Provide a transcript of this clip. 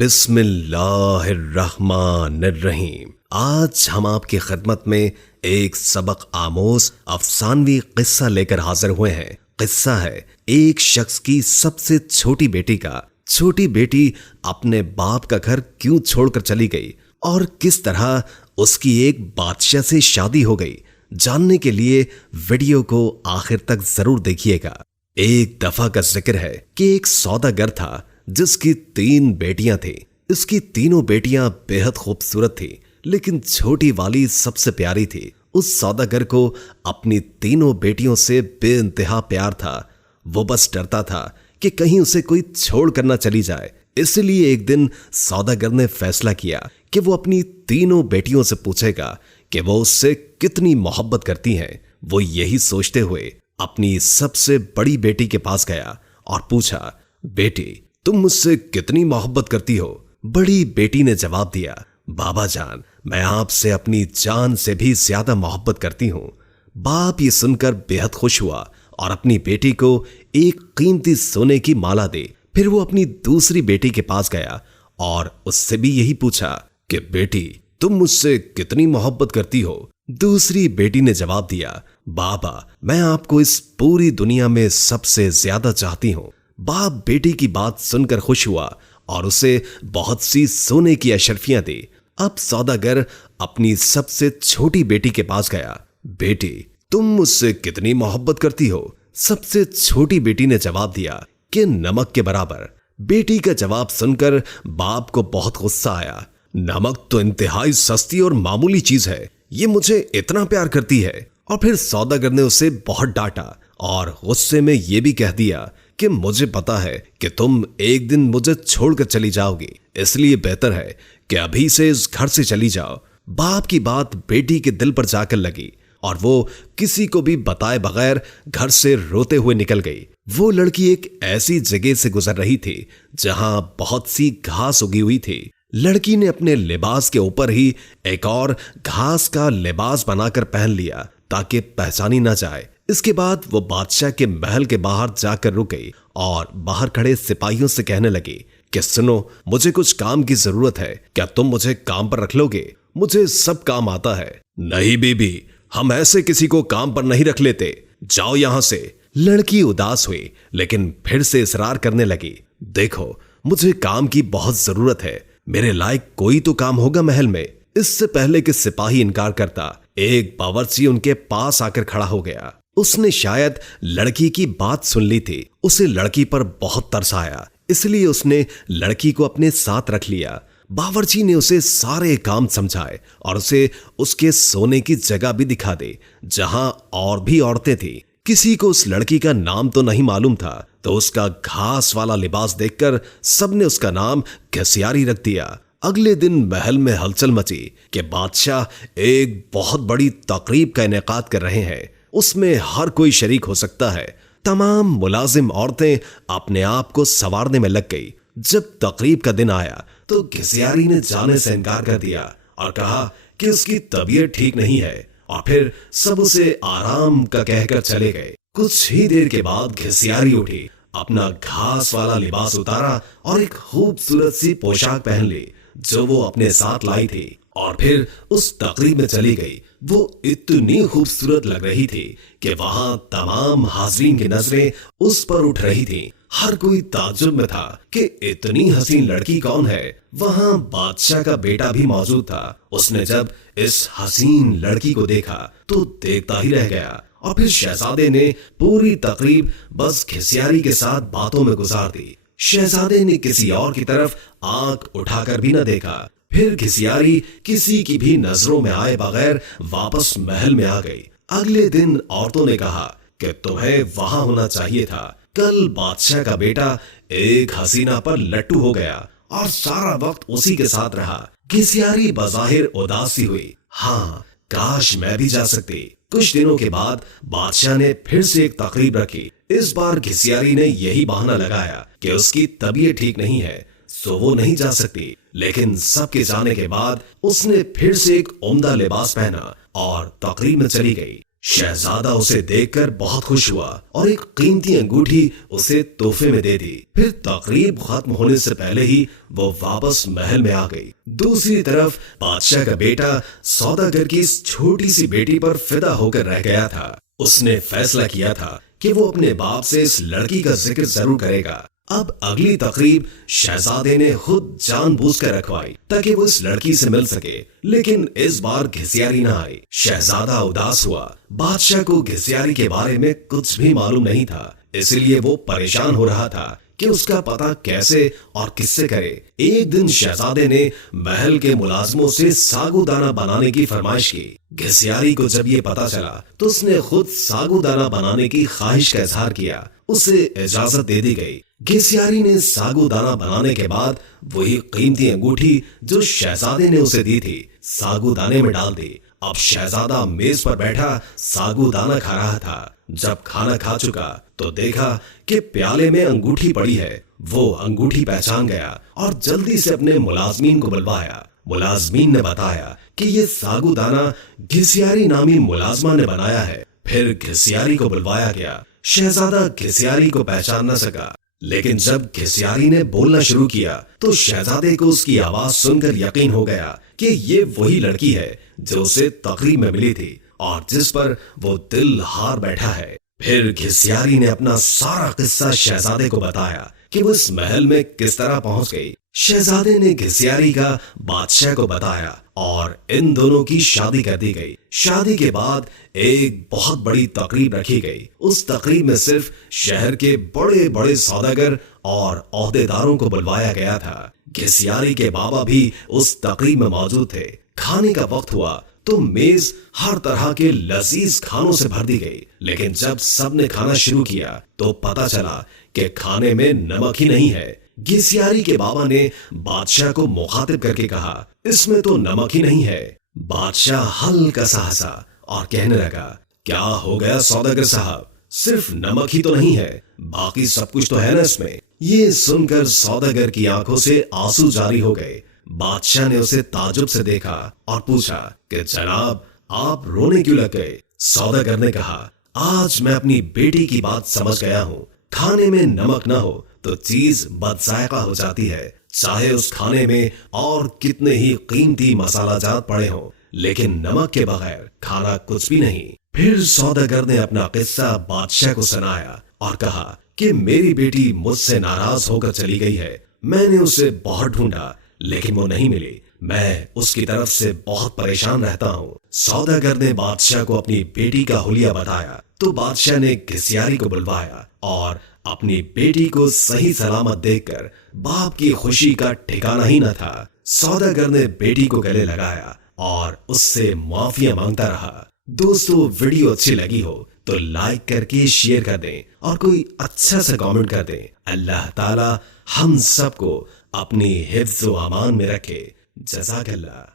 बिस्मिल्लाहिर्रहमानिर्रहीम। आज हम आपकी खिदमत में एक सबक आमोज अफसानवी किस्सा लेकर हाजिर हुए हैं। किस्सा है एक शख्स की सबसे छोटी बेटी का। छोटी बेटी अपने बाप का घर क्यों छोड़कर चली गई और किस तरह उसकी एक बादशाह से शादी हो गई। जानने के लिए वीडियो को आखिर तक जरूर देखिएगा। एक दफा का जिक्र है कि एक सौदागर था जिसकी 3 बेटियां थी। इसकी तीनों बेटियां बेहद खूबसूरत थी, लेकिन छोटी वाली सबसे प्यारी थी। उस सौदागर को अपनी तीनों बेटियों से बेइंतहा प्यार था। वो बस डरता था कि कहीं उसे कोई छोड़ कर ना चली जाए। इसलिए एक दिन सौदागर ने फैसला किया कि वो अपनी तीनों बेटियों से पूछेगा कि वो उससे कितनी मोहब्बत करती हैं। वो यही सोचते हुए अपनी सबसे बड़ी बेटी के पास गया और पूछा, बेटी तुम मुझसे कितनी मोहब्बत करती हो? बड़ी बेटी ने जवाब दिया, बाबा जान मैं आपसे अपनी जान से भी ज्यादा मोहब्बत करती हूँ। बाप ये सुनकर बेहद खुश हुआ और अपनी बेटी को एक कीमती सोने की माला दी। फिर वो अपनी दूसरी बेटी के पास गया और उससे भी यही पूछा कि बेटी तुम मुझसे कितनी मोहब्बत करती हो? दूसरी बेटी ने जवाब दिया, बाबा मैं आपको इस पूरी दुनिया में सबसे ज्यादा चाहती हूँ। बाप बेटी की बात सुनकर खुश हुआ और उसे बहुत सी सोने की अशर्फियां दी। अब सौदागर अपनी सबसे छोटी बेटी के पास गया, बेटी तुम मुझसे कितनी मोहब्बत करती हो? सबसे छोटी बेटी ने जवाब दिया कि नमक के बराबर। बेटी का जवाब सुनकर बाप को बहुत गुस्सा आया। नमक तो इंतहाई सस्ती और मामूली चीज है, ये मुझे इतना प्यार करती है। और फिर सौदागर ने उसे बहुत डांटा और गुस्से में यह भी कह दिया कि मुझे पता है कि तुम एक दिन मुझे छोड़कर चली जाओगी, इसलिए बेहतर है कि अभी से इस घर से चली जाओ। बाप की बात बेटी के दिल पर जाकर लगी और वो किसी को भी बताए बगैर घर से रोते हुए निकल गई। वो लड़की एक ऐसी जगह से गुजर रही थी जहां बहुत सी घास उगी हुई थी। लड़की ने अपने लिबास के ऊपर ही एक और घास का लिबास बनाकर पहन लिया ताकि पहचानी ना जाए। इसके बाद वो बादशाह के महल के बाहर जाकर रुक गई और बाहर खड़े सिपाहियों से कहने लगी कि सुनो, मुझे कुछ काम की जरूरत है, क्या तुम मुझे काम पर रख लोगे? मुझे सब काम आता है। नहीं बीबी, हम ऐसे किसी को काम पर नहीं रख लेते, जाओ यहां से। लड़की उदास हुई लेकिन फिर से इसरार करने लगी, देखो मुझे काम की बहुत जरूरत है, मेरे लायक कोई तो काम होगा महल में। इससे पहले कि सिपाही इनकार करता, एक बावर्ची उनके पास आकर खड़ा हो गया। उसने शायद लड़की की बात सुन ली थी। उसे लड़की पर बहुत तरस आया, इसलिए उसने लड़की को अपने साथ रख लिया। बावर्ची ने उसे सारे काम समझाए और उसे उसके सोने की जगह भी दिखा दी जहां और भी औरतें थी। किसी को उस लड़की का नाम तो नहीं मालूम था, तो उसका घास वाला लिबास देखकर सबने उसका नाम घसियारी रख दिया। अगले दिन महल में हलचल मची कि बादशाह एक बहुत बड़ी तकरीब का इनेकाद कर रहे हैं, उसमें हर कोई शरीक हो सकता है। तमाम मुलाजिम औरतें अपने आप को संवारने में लग गई। जब तकरीब का दिन आया तो घसियारी ने जाने से इनकार कर दिया और कहा कि उसकी तबीयत ठीक नहीं है, और फिर सब उसे आराम का कहकर चले गए। कुछ ही देर के बाद घसियारी उठी, अपना घास वाला लिबास उतारा और एक खूबसूरत सी पोशाक पहन ली जो वो अपने साथ लाई थी, और फिर उस तकरीब में चली गई। वो इतनी खूबसूरत लग रही थी कि वहां तमाम हाज़रीन की नजरें उस पर उठ रही थीं। हर कोई ताज्जुब में था कि इतनी हसीन लड़की कौन है। वहां बादशाह का बेटा भी मौजूद था। उसने जब इस हसीन लड़की को देखा तो देखता ही रह गया, और फिर शहजादे ने पूरी तकरीब बस घसियारी के साथ बातों में गुजार दी। शहजादे ने किसी और की तरफ आंख उठाकर भी न देखा। फिर घसियारी किसी की भी नजरों में आए बगैर वापस महल में आ गई। अगले दिन औरतों ने कहा कि तुम्हें वहां होना चाहिए था। कल बादशाह का बेटा एक हसीना पर लट्टू हो गया और सारा वक्त उसी के साथ रहा। घसियारी बज़ाहिर उदासी हुई, हाँ काश मैं भी जा सकती। कुछ दिनों के बाद बादशाह ने फिर से एक तकरीब रखी। इस बार घसियारी ने यही बहाना लगाया कि उसकी तबीयत ठीक नहीं है, सो वो नहीं जा सकती। लेकिन सबके जाने के बाद उसने फिर से एक उम्दा लिबास पहना और तकरीब में चली गई। शहजादा उसे देखकर बहुत खुश हुआ और एक कीमती अंगूठी उसे तोहफे में दे दी। फिर तकरीब खत्म होने से पहले ही वो वापस महल में आ गई। दूसरी तरफ बादशाह का बेटा सौदागर की इस छोटी सी बेटी पर फिदा होकर रह गया था। उसने फैसला किया था कि वो अपने बाप से इस लड़की का जिक्र जरूर करेगा। अब अगली तकरीब शहजादे ने खुद जानबूझकर रखवाई ताकि वो इस लड़की से मिल सके, लेकिन इस बार घिसियारी न आई। शहजादा उदास हुआ। बादशाह को घिसियारी के बारे में कुछ भी मालूम नहीं था, इसलिए वो परेशान हो रहा था कि उसका पता कैसे और किससे करे। एक दिन शहजादे ने महल के मुलाजमों से सागूदाना बनाने की फरमाइश की। घिसियारी को जब ये पता चला तो उसने खुद सागूदाना बनाने की ख्वाहिश का इजहार किया। उसे इजाजत दे दी गई। घिसियारी ने सागूदाना बनाने के बाद वही कीमती अंगूठी जो शहजादे ने उसे दी थी सागूदाने में डाल दी। अब शहजादा मेज पर बैठा सागूदाना खा रहा था। जब खाना खा चुका तो देखा कि प्याले में अंगूठी पड़ी है। वो अंगूठी पहचान गया और जल्दी से अपने मुलाजमीन को बुलवाया। मुलाजमीन ने बताया कि ये सागूदाना घिसियारी नामी मुलाजमा ने बनाया है। फिर घिसियारी को बुलवाया गया। शहजादा घिसियारी को पहचान न सका, लेकिन जब घिसियारी ने बोलना शुरू किया तो शहजादे को उसकी आवाज सुनकर यकीन हो गया कि ये वही लड़की है जो उसे तकरीब में मिली थी और जिस पर वो दिल हार बैठा है। फिर घिसियारी ने अपना सारा किस्सा शहजादे को बताया कि वो इस महल में किस तरह पहुंच गई। शहजादे ने घिसियारी का बादशाह को बताया और इन दोनों की शादी कर दी गई। शादी के बाद एक बहुत बड़ी तकरीब रखी गई। उस तकरीब में सिर्फ शहर के बड़े बड़े सौदागर और ओहदेदारों को बुलवाया गया था। घिसियारी के बाबा भी उस तकरीब में मौजूद थे। खाने का वक्त हुआ तो मेज हर तरह के लजीज खानों से भर दी गई, लेकिन जब सबने खाना शुरू किया तो पता चला कि खाने में नमक ही नहीं है। घिसियारी के बाबा ने बादशाह को मुखातिब करके कहा, इसमें तो नमक ही नहीं है। बादशाह हल्का सा हंसा और कहने लगा, क्या हो गया सौदागर साहब, सिर्फ नमक ही तो नहीं है, बाकी सब कुछ तो है ना इसमें। ये सुनकर सौदागर की आंखों से आंसू जारी हो गए। बादशाह ने उसे ताजुब से देखा और पूछा कि जनाब आप रोने क्यों लग गए। सौदागर ने कहा, आज मैं अपनी बेटी की बात समझ गया हूँ। खाने में नमक न हो तो चीज बदजायका हो जाती है, चाहे उस खाने में और कितने ही कीमती मसाला जात पड़े हों, लेकिन नमक के बगैर खाना कुछ भी नहीं। फिर सौदागर ने अपना किस्सा बादशाह को सुनाया और कहा कि मेरी बेटी मुझसे नाराज होकर चली गई है। मैंने उसे बहुत ढूंढा लेकिन वो नहीं मिली। मैं उसकी तरफ से बहुत परेशान रहता हूँ। सौदागर ने बादशाह को अपनी बेटी का हुलिया बताया तो बादशाह ने घिसियारी को बुलवाया और अपनी बेटी को सही सलामत देखकर बाप की खुशी का ठिकाना ही न था। सौदागर ने बेटी को गले लगाया और उससे माफिया मांगता रहा। दोस्तों, वीडियो अच्छी लगी हो तो लाइक करके शेयर कर दें और कोई अच्छा सा कमेंट कर दें। अल्लाह ताला हम सबको अपनी हिफ्ज़ व अमान में रखे। जज़ाकल्लाह।